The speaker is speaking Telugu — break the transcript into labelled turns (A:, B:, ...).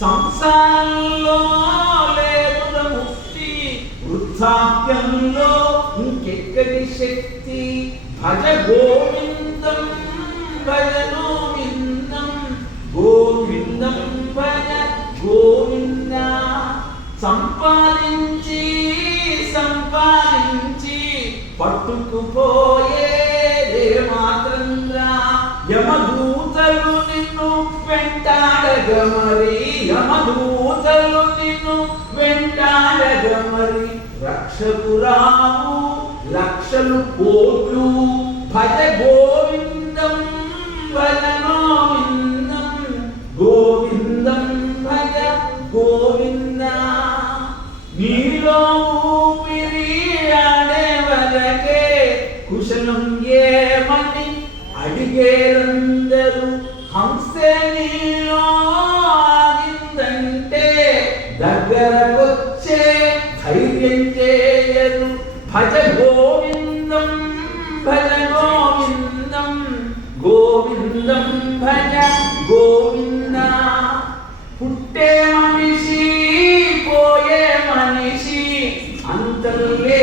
A: సంసారంలో లేదుల ముక్తి వృద్ధాప్యంలో ఇంకెక్కడి శక్తి? భజ గోవిందం భజ గోవిందం గోవిందం భజ గోవింద సంపాదించి సంపాదించి పట్టుకుపోయే మాత్రంగా యమదూతలు నిన్ను వెంటాడగమరి యమదూతలు నిన్ను వెంటాడగమరి రక్షకురావు లక్షలు కోట్లు భజ గోవిందం భజ గోవిందం భజ గోవింద నీలో ఊపిరి ఆడే వరకే కుశలం ఏమని అడిగేరందరూ హంస దగ్గరకొచ్చే ధైర్యం చేయరు భజ గోవిందం భజ గోవిందం గోవిందం భజ గోవింద. పుట్టే మనిషి పోయే మనిషి అంతర్లే